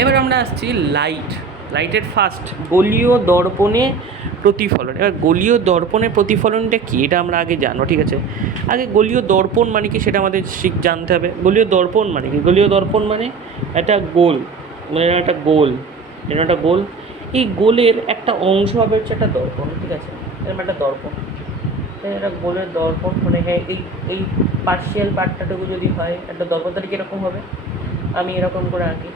এবার আমরা আসছি লাইটের ফার্স্ট গোলীয় দর্পণে প্রতিফলন। এবার গোলীয় দর্পণের প্রতিফলনটা কী এটা আমরা আগে জানবো, ঠিক আছে? আগে গোলীয় দর্পণ মানে কি সেটা আমাদের জানতে হবে। গোলীয় দর্পণ মানে কি? গোলীয় দর্পণ মানে একটা গোল, মানে একটা গোল, এরকম একটা গোল, এই গোলের একটা অংশ হবে হচ্ছে একটা দর্পণ, ঠিক আছে? এরকম একটা দর্পণ, একটা গোলের দর্পণ, মানে হ্যাঁ এই পার্শিয়াল পার্টটাটুকু যদি হয় একটা দর্পণ, তাহলে কীরকম হবে? আমি এরকম করে আঁকি,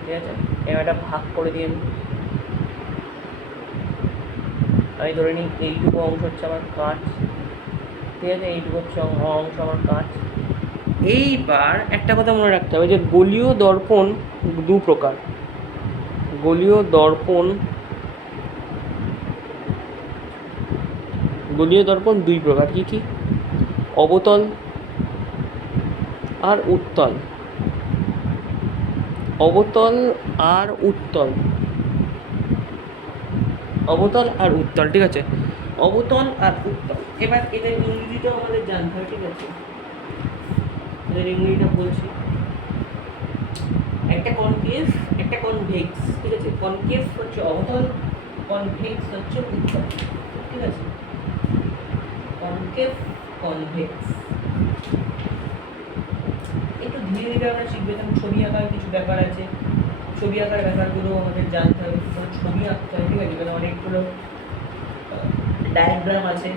ঠিক আছে? এবার একটা ভাগ করে দিয়ে আমি ধরে নিই এইটুকু অংশ হচ্ছে আমার কাঁচ, ঠিক আছে? এইটুকু হচ্ছে অংশ আমার কাঁচ। এইবার একটা কথা মনে রাখতে হবে যে গোলীয় দর্পণ দু প্রকার। গোলীয় দর্পণ দুই প্রকার। কী কী? অবতল আর উত্তল। অবতল আর উত্তল, অবতল আর উত্তল, ঠিক আছে? অবতল আর উত্তল। এবার এদের ইংরেজিটাও আমাদের জানতে হবে, ঠিক আছে? এদের ইংরেজিটা বলছি, একটা কনকেভ, একটা কনভেক্স, ঠিক আছে? কনকেভ হচ্ছে অবতল, কনভেক্স হচ্ছে উত্তল, ঠিক আছে? Concave, convex. একটু ধীরে ধীরে আমরা শিখবো, যেমন ছবি আঁকার কিছু ব্যাপার আছে, ছবি আঁকার ব্যাপারগুলো আমাদের জানতে হবে, ছবি আঁকতে হয়, ঠিক আছে? এখানে অনেকগুলো ডায়াগ্রাম আছে,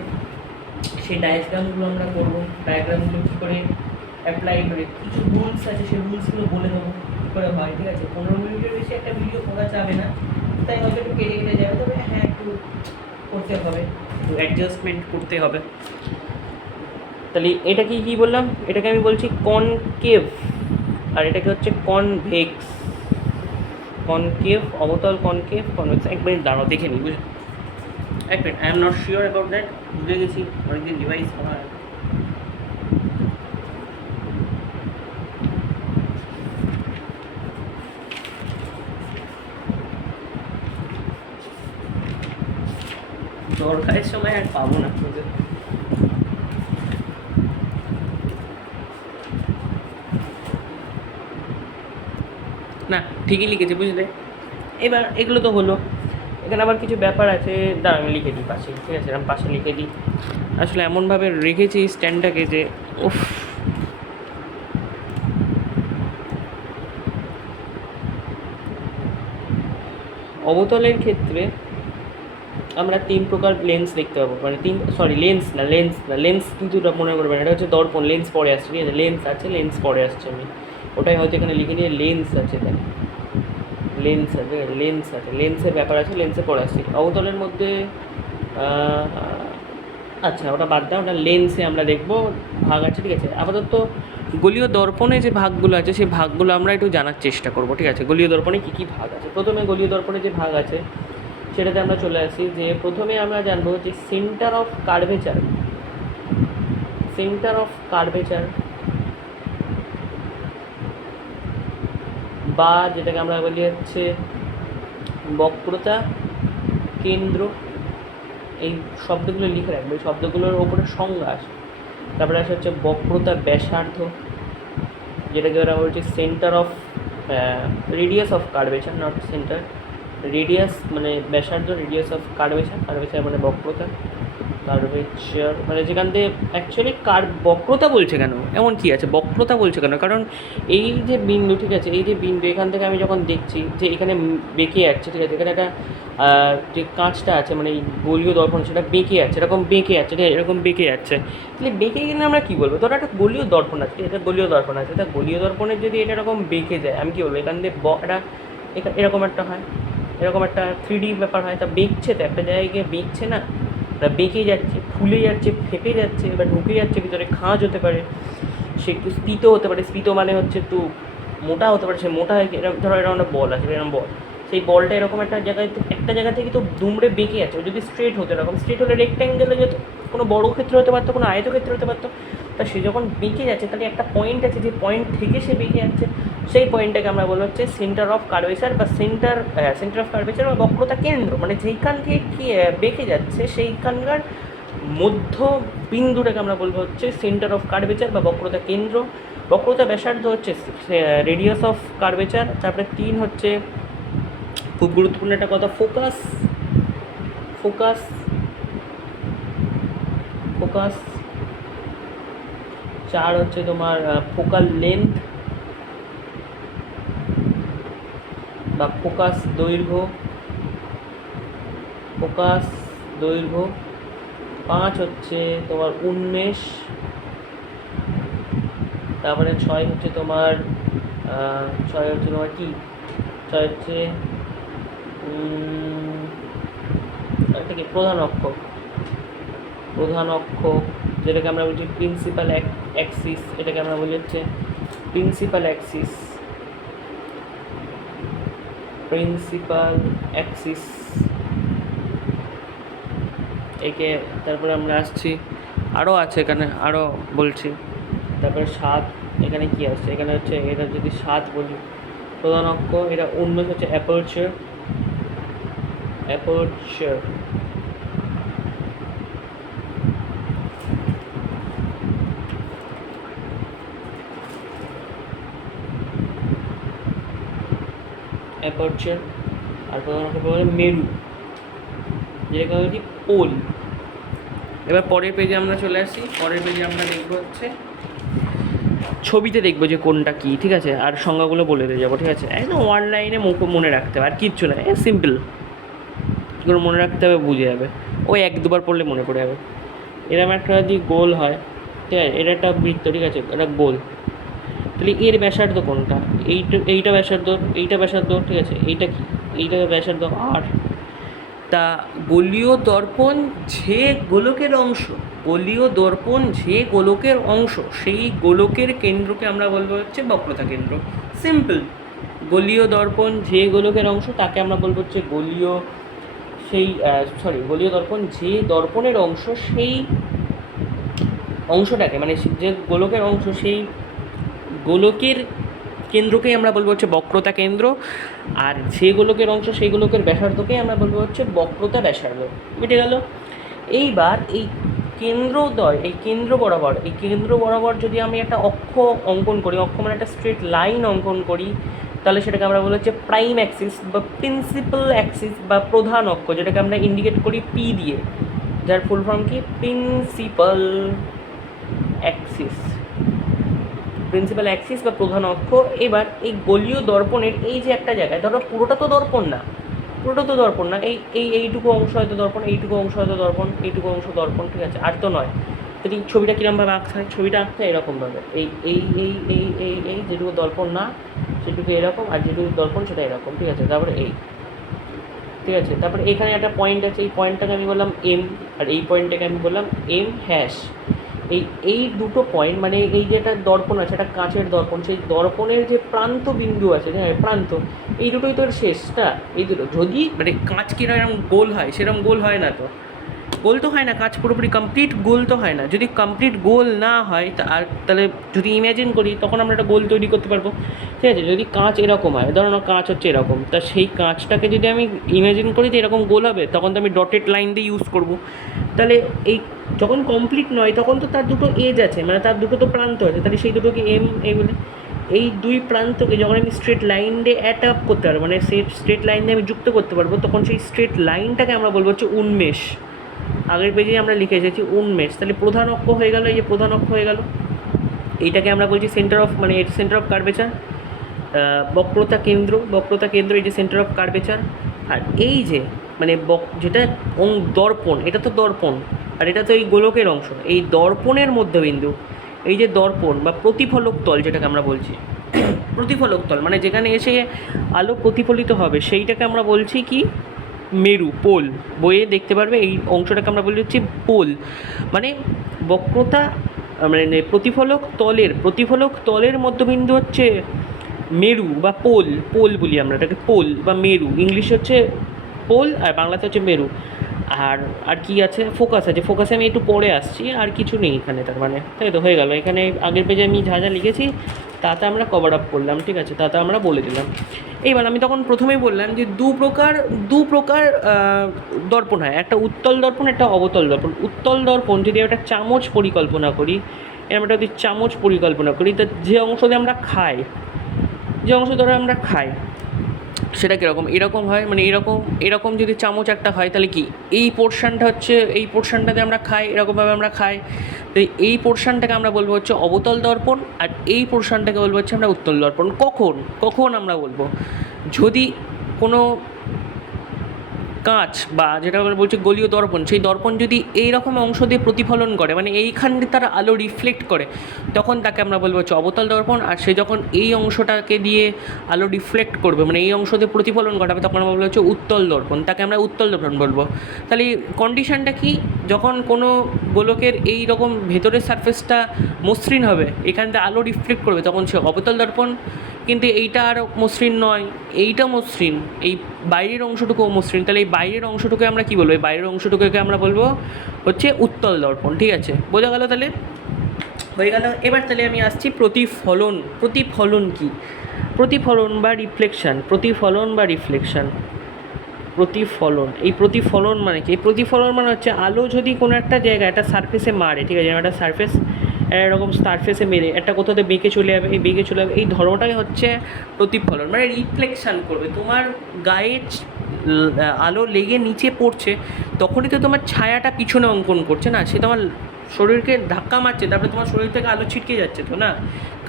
সেই ডায়াগ্রামগুলো আমরা করবো। ডায়াগ্রামগুলো কী করে অ্যাপ্লাই করে, কিছু রুলস আছে, সেই রুলসগুলো বলে দেবো কী করে হয়, ঠিক আছে? 15 মিনিটের বেশি একটা ভিডিও করা যাবে না, তাই হয়তো একটু কেটে কেটে যাবে, তবে হ্যাঁ একটু করতে হবে, একটু অ্যাডজাস্টমেন্ট করতে হবে। তাহলে এটাকে কী বললাম? এটাকে আমি বলছি কনকেভ, আর এটাকে হচ্ছে কনভেক্স। কনকেভ, অবতল, কনকেভ, কনভেক্স। এক মিনিট দাঁড়াও, দেখে নিই, বুঝলি? এক minute, I am not sure about that, ভুলে গেছি, অনেকদিন ডিভাইস হয়। দরকারের সময় আর পাবো না খুঁজে। না, ঠিকই লিখেছি, বুঝলে? এবার এগুলো তো হলো, এখানে আবার কিছু ব্যাপার আছে, দাঁড়া আমি লিখে দিই পাশে, ঠিক আছে? আমি পাশে লিখে দিই। আসলে এমনভাবে রেখেছি স্ট্যান্ডটাকে যে উফ। অবতলের ক্ষেত্রে আমরা তিন প্রকার লেন্স দেখতে পাবো, মানে লেন্স কিন্তু মনে করবেন, এটা হচ্ছে দর্পণ। লেন্স পরে আসছে, ঠিক আছে? লেন্স পরে আসছে, আমি ওটাই হয়তো এখানে লিখে নিয়ে লেন্স আছে, তাই লেন্সের ব্যাপার আছে, লেন্সে পরে আসছে। অবতলের মধ্যে আচ্ছা ওটা বাদ দাও, ওটা লেন্সে আমরা দেখবো ভাগ আছে, ঠিক আছে? আপাতত গোলীয় দর্পণে যে ভাগগুলো আছে সেই ভাগগুলো আমরা একটু জানার চেষ্টা করবো, ঠিক আছে? গোলীয় দর্পণে কী কী ভাগ আছে। প্রথমে গোলীয় দর্পণে যে ভাগ আছে সেটাতে আমরা চলে আসি, যে প্রথমে আমরা জানবো যে সেন্টার অফ কার্ভেচার বা যেটাকে আমরা বলি হচ্ছে বক্রতা কেন্দ্র। এই শব্দগুলো লিখে রাখবে, এই শব্দগুলোর ওপরে সংজ্ঞা আসে। তারপরে আসে হচ্ছে বক্রতা ব্যাসার্ধ, যেটাকে ওরা বলছে centre of radius of curvature, not centre. Radius মানে ব্যাসার্ধ, রেডিয়াস অফ কার্ভেচার মানে বক্রতা। কার্ভেচার মানে যেখান থেকে অ্যাকচুয়ালি বক্রতা বলছে কেন, এমন কী আছে বক্রতা বলছে কেন? কারণ এই যে বিন্দু, ঠিক আছে? এই যে বিন্দু, এখান থেকে আমি যখন দেখছি যে এখানে বেঁকে যাচ্ছে, ঠিক আছে? এখানে একটা যে কাঁচটা আছে, মানে এই গোলীয় দর্পণ, সেটা বেঁকে যাচ্ছে, এরকম বেঁকে যাচ্ছে, ঠিক আছে? এরকম বেঁকে যাচ্ছে, তাহলে বেঁকে গেলে আমরা কী বলবো? ধরো একটা গোলীয় দর্পণ আছে, এটা গোলীয় দর্পণ আছে, তা গোলীয় দর্পণের যদি এটা এরকম বেঁকে যায়, আমি কী বলবো? এখান থেকে এটা এরকম একটা হয়, এরকম একটা 3D ব্যাপার হয়, তা বেঁকছে, তো একটা জায়গায় গিয়ে বেঁকছে না, তা বেঁকে যাচ্ছে, ফুলে যাচ্ছে, ফেপে যাচ্ছে, এবার ঢুকে যাচ্ছে ভিতরে, খাঁজ হতে পারে, সে একটু স্ফীত হতে পারে। স্ফীত মানে হচ্ছে একটু মোটা হতে পারে, সে মোটা হয়, এরকম ধরো এরকম একটা বল আছে, এরকম বল, সেই বলটা এরকম একটা জায়গা থেকে তো দুমড়ে বেঁকে যাচ্ছে। যদি স্ট্রেট হতো, এরকম স্ট্রেট হলে রেক্ট্যাঙ্গেলে যেত, কোনো বড় ক্ষেত্র হতে পারতো, কোনো আয়তক্ষেত্র হতে পারতো। তা সে যখন বেঁকে যাচ্ছে, তাহলে একটা পয়েন্ট আছে, যে পয়েন্ট থেকে সে বেঁকে যাচ্ছে, সেই পয়েন্টটাকে আমরা বলবো হচ্ছে সেন্টার অফ কার্ভেচার বা সেন্টার অফ কার্ভেচার বা বক্রতা কেন্দ্র। মানে যেইখান থেকে কি বেঁকে যাচ্ছে সেইখানকার মধ্য বিন্দুটাকে আমরা বলবো হচ্ছে সেন্টার অফ কার্ভেচার বা বক্রতা কেন্দ্র। বক্রতা ব্যাসার্ধ হচ্ছে রেডিয়াস অফ কার্ভেচার। তারপরে 3 হচ্ছে খুব গুরুত্বপূর্ণ একটা কথা, ফোকাস। ফোকাস ফোকাস 4 হচ্ছে তোমার ফোকাল লেন্থ বা ফোকাস দৈর্ঘ্য। ফোকাস দৈর্ঘ্য 5 হচ্ছে তোমার উন্মেষ। তারপরে 6 হচ্ছে তোমার 6 হচ্ছে তোমার কি 6 হচ্ছে একটা কি প্রধান অক্ষ। প্রধান অক্ষ যেটাকে আমরা বলছি প্রিন্সিপাল অ্যাক্সিস, এটাকে আমরা বলি হচ্ছে প্রিন্সিপাল অ্যাক্সিস। প্রিন্সিপাল অ্যাক্সিস একে। তারপরে আমরা আসছি, আরও আছে এখানে, আরও বলছি। তারপরে 7 এখানে কি আসছে, এখানে হচ্ছে এটা যদি 7 বলি প্রধান অক্ষ, এটা উন্মেষ হচ্ছে অ্যাপারচার। Aperture aperture. আর প্রধান অক্ষ বলে মেরু, যেটাকে বলছি পোল। এবার পরের পেজে আমরা চলে আসি। পরের পেজে আমরা দেখবো হচ্ছে ছবিতে দেখবো যে কোনটা কী, ঠিক আছে। আর সংজ্ঞাগুলো বলে দিয়ে যাবো, ঠিক আছে। একদম অনলাইনে মনে রাখতে হবে, আর কিচ্ছু না, সিম্পল। কী করে মনে রাখতে হবে বুঝে যাবে, ওই 1-2বার পড়লে মনে পড়ে যাবে। এরকম একটা যদি গোল হয়, ঠিক আছে, এটা একটা বৃত্ত, ঠিক আছে, এটা গোল। তাহলে এর ব্যাসার্ধ কোনটা? এইটা ব্যাসার্ধ, এইটা ব্যাসার্ধ, ঠিক আছে। এইটা কি? এইটা ব্যাসার্ধ আর। তা গোলীয় দর্পণ যে গোলকের অংশ, গোলীয় দর্পণ যে গোলকের অংশ, সেই গোলকের কেন্দ্রকে আমরা বলবো হচ্ছে বক্রতা কেন্দ্র। সিম্পল। গোলীয় দর্পণ যে গোলকের অংশ তাকে আমরা বলবো হচ্ছে গোলীয়, সেই গোলীয় দর্পণ যে দর্পণের অংশ, সেই অংশটাকে মানে যে গোলকের অংশ, সেই গোলকের কেন্দ্রকেই আমরা বলবো হচ্ছে বক্রতা কেন্দ্র। আর যে গোলকের অংশ সেই গোলকের ব্যাসার্ধকেই আমরা বলবো হচ্ছে বক্রতা ব্যাসার্ধ। মিটে গেল। এইবার এই কেন্দ্রদ্বয়, এই কেন্দ্র বরাবর যদি আমি একটা অক্ষ অঙ্কন করি, অক্ষ মানে একটা স্ট্রেট লাইন অঙ্কন করি, তাহলে সেটাকে আমরা বলবো হচ্ছে প্রাইম অ্যাক্সিস বা প্রিন্সিপাল অ্যাক্সিস বা প্রধান অক্ষ, যেটাকে আমরা ইন্ডিকেট করি পি দিয়ে, যার ফুল ফর্ম কি প্রিন্সিপাল অ্যাক্সিস। প্রিন্সিপাল অ্যাক্সিস বা প্রধান অক্ষ। এবার এই গোলীয় দর্পণের এই যে একটা জায়গায়, ধরো পুরোটা তো দর্পণ না, এইটুকু অংশ হয়তো দর্পণ, এইটুকু অংশ হয়তো দর্পণ, এইটুকু অংশ দর্পণ, ঠিক আছে, আর তো নয়। তাহলে ছবিটা কীরকমভাবে আঁকতে হয়? ছবিটা আঁকতে হয় এরকমভাবে, এই এই এই এই এই এই যেটুকু দর্পণ না সেটুকু এরকম, আর যেটুকু দর্পণ সেটা এরকম, ঠিক আছে। তারপরে এই, ঠিক আছে। তারপরে এখানে একটা পয়েন্ট আছে, এই পয়েন্টটাকে আমি বললাম এম, আর এই পয়েন্টটাকে আমি বললাম এম হ্যাশ। এই দুটো পয়েন্ট মানে এই যে একটা দর্পণ আছে, একটা কাঁচের দর্পণ, সেই দর্পণের যে প্রান্ত বিন্দু আছে, হ্যাঁ প্রান্ত, এই দুটোই তোর শেষটা। এই দুটো যদি মানে কাঁচ কিরকম গোল হয়, সেরকম গোল হয় না, তো গোল তো হয় না, কাঁচ পুরোপুরি কমপ্লিট গোল তো হয় না। যদি কমপ্লিট গোল না হয় আর তাহলে যদি ইমাজিন করি তখন আমরা একটা গোল তৈরি করতে পারবো, ঠিক আছে। যদি কাঁচ এরকম হয়, ধরো না কাঁচ হচ্ছে এরকম, তা সেই কাঁচটাকে যদি আমি ইমাজিন করি যে এরকম গোল হবে, তখন তো আমি ডটেড লাইন দিয়ে ইউজ করবো। তাহলে এই যখন কমপ্লিট নয় তখন তো তার দুটো এজ আছে, মানে তার দুটো তো প্রান্ত আছে, তাহলে সেই দুটোকে এম এই বলে। এই দুই প্রান্তকে যখন আমি স্ট্রেট লাইন দিয়ে অ্যাট আপ করতে পারবো, মানে সেই স্ট্রেট লাইন দিয়ে আমি যুক্ত করতে পারবো, তখন সেই স্ট্রেট লাইনটাকে আমরা বলবো হচ্ছে উন্মেষ। আগের পেজে আমরা লিখে এসেছি উন্মেষ। তাহলে প্রধান অক্ষ হয়ে গেল, এই যে প্রধান অক্ষ হয়ে গেল, এইটাকে আমরা বলছি সেন্টার অফ, মানে সেন্টার অফ কার্ভেচার, বক্রতা কেন্দ্র, এই যে সেন্টার অফ কার্ভেচার। আর এই যে মানে যেটা দর্পণ, এটা তো দর্পণ, আর এটা তো এই গোলকের অংশ, এই দর্পণের মধ্যবিন্দু, এই যে দর্পণ বা প্রতিফলক তল যেটাকে আমরা বলছি, প্রতিফলক তল মানে যেখানে এসে আলো প্রতিফলিত হবে, সেইটাকে আমরা বলছি কি মেরু, পোল। বইয়ে দেখতে পারবে এই অংশটাকে আমরা বলি হচ্ছে পোল। মানে বক্রতা মানে প্রতিফলক তলের মধ্যবিন্দু হচ্ছে মেরু বা পোল বলি আমরা এটাকে, পোল বা মেরু। ইংলিশে হচ্ছে পোল আর বাংলাতে হচ্ছে মেরু। আর আর কি আছে, ফোকাস আছে, ফোকাসে আমি একটু পরে আসছি, আর কিছু নেই এখানে, তার মানে তাই তো হয়ে গেল। এখানে আগের পেজে আমি যা যা লিখেছি তাতে আমরা কভার আপ করলাম, ঠিক আছে, তাতে আমরা বলে দিলাম। এইবার আমি তখন প্রথমেই বললাম যে দু প্রকার দর্পণ হয়, একটা উত্তল দর্পণ, একটা অবতল দর্পণ। উত্তল দর্পণ যদি একটা চামচ পরিকল্পনা করি, এরকম একটা যদি চামচ পরিকল্পনা করি, তা যে অংশ দিয়ে আমরা খাই, যে অংশ ধরে আমরা খাই সেটা কীরকম, এরকম হয়, মানে এরকম এরকম যদি চামচ একটা হয় তাহলে কি এই পোর্শনটা হচ্ছে, এই পোর্শনটাতে আমরা খাই, এরকমভাবে আমরা খাই, তো এই পোর্শনটাকে আমরা বলবো হচ্ছে অবতল দর্পণ, আর এই পোর্শনটাকে বলবো হচ্ছে আমরা উত্তল দর্পণ। কখন কখন আমরা বলবো, যদি কোনো কাঁচ বা যেটা আমরা বলছি গলীয় দর্পণ, সেই দর্পণ যদি এইরকম অংশ দিয়ে প্রতিফলন করে, মানে এইখান দিয়ে তার আলো রিফ্লেক্ট করে, তখন তাকে আমরা বলবো হচ্ছে অবতল দর্পণ। আর সে যখন এই অংশটাকে দিয়ে আলো রিফ্লেক্ট করবে, মানে এই অংশ দিয়ে প্রতিফলন ঘটাবে, তখন আমরা বলবো হচ্ছে উত্তল দর্পণ, তাকে আমরা উত্তল দর্পণ বলবো। তাহলে কন্ডিশনটা কি, যখন কোনো গোলকের এই রকম ভেতরের সারফেসটা মসৃণ হবে, এখান থেকে আলো রিফ্লেক্ট করবে, তখন সে অবতল দর্পণ। কিন্তু এইটা আর মসৃণ নয়, এইটা মসৃণ, এই বাইরের অংশটুকুও মসৃণ, তাহলে এই বাইরের অংশটুকু আমরা কী বলবো, এই বাইরের অংশটুকুকে আমরা বলবো হচ্ছে উত্তল দর্পণ, ঠিক আছে, বোঝা গেল তাহলে, হয়ে গেল। এবার তাহলে আমি আসছি প্রতিফলন। প্রতিফলন কি, প্রতিফলন বা রিফ্লেকশান, প্রতিফলন বা রিফ্লেকশান, প্রতিফলন। এই প্রতিফলন মানে কি, এই প্রতিফলন মানে হচ্ছে আলো যদি কোনো একটা জায়গায় একটা সারফেসে মারে, ঠিক আছে, একটা সারফেস এরকম সারফেসে মেরে একটা কোথাতে বেঁকে চলে যাবে, এই বেঁকে চলে যাবে, এই ধর্মটাই হচ্ছে প্রতিফলন, মানে রিফ্লেকশান করবে। তোমার গায়ে আলো লেগে নিচে পড়ছে, তখনই তো তোমার ছায়াটা পিছনে অঙ্কন করছে না, সে তোমার শরীরকে ধাক্কা মারছে, তারপরে তোমার শরীর থেকে আলো ছিটকে যাচ্ছে, তো না,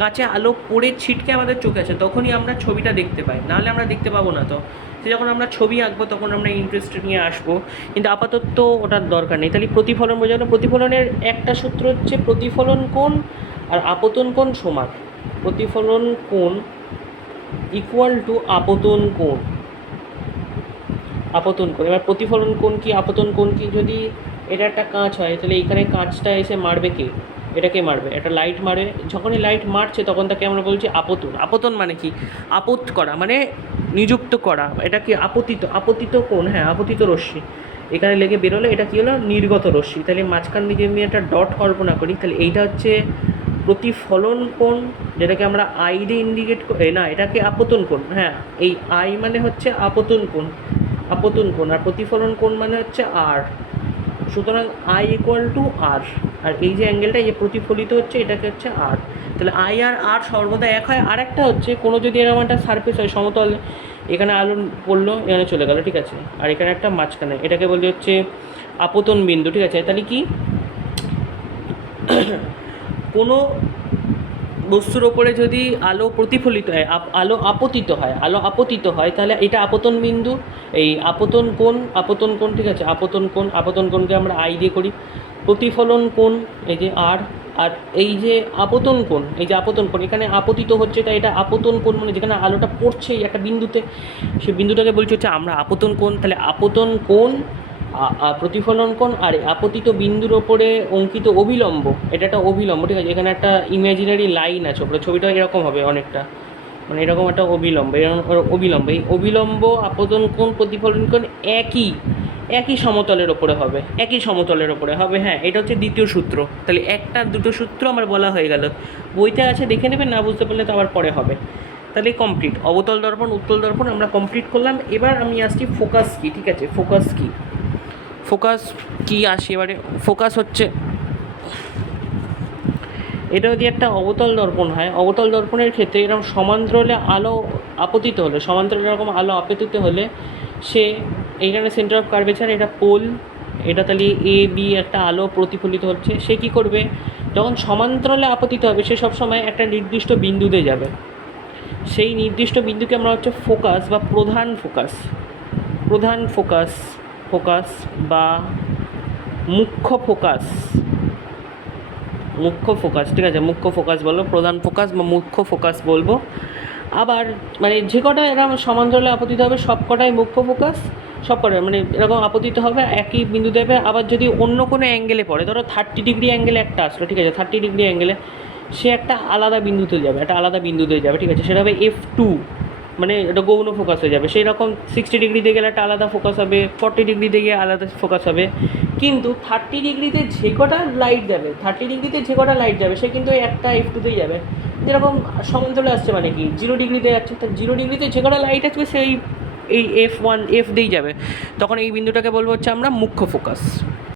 কাছে আলো পড়ে ছিটকে আমাদের চোখে আসে, তখনই আমরা ছবিটা দেখতে পাই, নাহলে আমরা দেখতে পাবো না। তো সে যখন আমরা ছবি আঁকবো তখন আমরা ইন্টারেস্ট নিয়ে আসবো, কিন্তু আপাতত তো ওটার দরকার নেই। তাহলে প্রতিফলন বোঝানো, প্রতিফলনের একটা সূত্র হচ্ছে প্রতিফলন কোণ আর আপতন কোণ সমান। প্রতিফলন কোণ ইকুয়াল টু আপতন কোণ, আপতন কোণ। এবার প্রতিফলন কোণ কি, আপতন কোণ কি, যদি এটা একটা কাঁচ হয় তাহলে এখানে কাঁচটা এসে মারবে কে, এটাকে মারবে, একটা লাইট মারে, যখনই লাইট মারছে তখন তাকে আমরা বলছি আপতন। আপতন মানে কি, আপত করা, মানে নিযুক্ত করা, এটা কি আপতিত, আপতিত কোণ, হ্যাঁ আপতিত রশ্মি এখানে লেগে বেরোলে এটা কী হলো, নির্গত রশ্মি। তাহলে মাঝখান দিকে আমি একটা ডট কল্পনা করি, তাহলে এইটা হচ্ছে প্রতিফলন কোণ, যেটাকে আমরা আই দিয়ে ইন্ডিকেট করি, না এটাকে আপতন কোণ, হ্যাঁ এই আই মানে হচ্ছে আপতন কোণ, আপতন কোণ, আর প্রতিফলন কোণ মানে হচ্ছে আর। সুতরাং আই ইকুয়াল টু আর, আর এই যে অ্যাঙ্গেলটা এই যে প্রতিফলিত হচ্ছে এটাকে হচ্ছে আর, তাহলে আই আর আর সর্বদা এক হয়। আর একটা হচ্ছে কোনো যদি এরকম একটা সারফেস হয় সমতল, এখানে আলো পড়লো, এখানে চলে গেল, ঠিক আছে, আর এখানে একটা মাঝখানে, এটাকে বলতে হচ্ছে আপতন বিন্দু, ঠিক আছে। তাহলে কি কোনো বস্তুর ওপরে যদি আলো প্রতিফলিত হয়, আলো আপতিত হয়, আলো আপতিত হয়, তাহলে এটা আপতন বিন্দু, এই আপতন কোণ, আপতন কোণ, ঠিক আছে, আপতন কোণ, আপতন কোণকে আমরা আই দিয়ে করি। প্রতিফলন কোণ এই যে আর, আর এই যে আপতন কোণ, এই যে আপতন কোণ এখানে আপতিত হচ্ছে, তাই এটা আপতন কোণ, মানে যেখানে আলোটা পড়ছে একটা বিন্দুতে, সেই বিন্দুটাকে বলছে হচ্ছে আমরা আপতন কোণ। তাহলে আপতন কোণ, প্রতিফলন কোণ, আর আপতিত বিন্দুর ওপরে অঙ্কিত অবিলম্ব, এটা একটা অবিলম্ব, ঠিক আছে, এখানে একটা ইমাজিনারি লাইন আছে ওপরে, ছবিটা এরকম হবে অনেকটা, মানে এরকম একটা অবিলম্ব, এরকম অবিলম্ব, এই অবিলম্ব আপতন কোণ প্রতিফলন কোণ একই সমতলের ওপরে হবে, একই সমতলের ওপরে হবে, হ্যাঁ এটা হচ্ছে দ্বিতীয় সূত্র। তাহলে একটা দুটো সূত্র আমার বলা হয়ে গেল, বইতে আছে দেখে নেবেন, না বুঝতে পারলে তো আবার পরে হবে। তাহলে কমপ্লিট অবতল দর্পণ উত্তল দর্পণ আমরা কমপ্লিট করলাম। এবার আমি আসছি ফোকাস কি, ঠিক আছে, ফোকাস কি, ফোকাস কি আসি এবারে। ফোকাস হচ্ছে, এটা যদি একটা অবতল দর্পণ হয়, অবতল দর্পণের ক্ষেত্রে এরকম সমান্তরালে আলো আপতিত হলে, সমান্তরালে এরকম আলো আপতিত হলে, সে এইখানে সেন্টার অফ কার্ভেচার, এটা পোল, এটা তাহলে এ বি একটা আলো প্রতিফলিত হচ্ছে, সে কী করবে, যখন সমান্তরালে আপতিত হবে সে সবসময় একটা নির্দিষ্ট বিন্দুতে যাবে, সেই নির্দিষ্ট বিন্দুকে আমরা হচ্ছে ফোকাস বা প্রধান ফোকাস, প্রধান ফোকাস, ফোকাস বা মুখ্য ফোকাস, মুখ্য ফোকাস, ঠিক আছে, মুখ্য ফোকাস বলবো, প্রধান ফোকাস বা মুখ্য ফোকাস বলবো। আবার মানে যে কটা এরকম সমান্তরালে আপতিত হবে সব কটাই মুখ্য ফোকাস, সব কটা মানে এরকম আপতিত হবে একই বিন্দু দেবে। আবার যদি অন্য কোনো অ্যাঙ্গেলে পড়ে, ধরো 30 ডিগ্রি অ্যাঙ্গেলে একটা আসলো, ঠিক আছে, 30 ডিগ্রি অ্যাঙ্গেলে সে একটা আলাদা বিন্দুতে যাবে, একটা আলাদা বিন্দুতে যাবে, ঠিক আছে, সেটা হবে F2, মানে এটা গৌণ ফোকাস হয়ে যাবে। সেই রকম 60 ডিগ্রিতে গেলে একটা আলাদা ফোকাস হবে, 40 ডিগ্রিতে গিয়ে আলাদা ফোকাস হবে। কিন্তু 30 ডিগ্রিতে যে কটা লাইট যাবে, 30 ডিগ্রিতে যে কটা লাইট যাবে সে কিন্তু ওই একটা F2তেই যাবে। যেরকম সমান্তরালে আসছে মানে কি 0 ডিগ্রিতে যাচ্ছে, তার 0 ডিগ্রিতে যে কটা লাইট আসবে সেই এই F1 F দিয়েই যাবে। তখন এই বিন্দুটাকে বলবো হচ্ছে আমরা মুখ্য ফোকাস।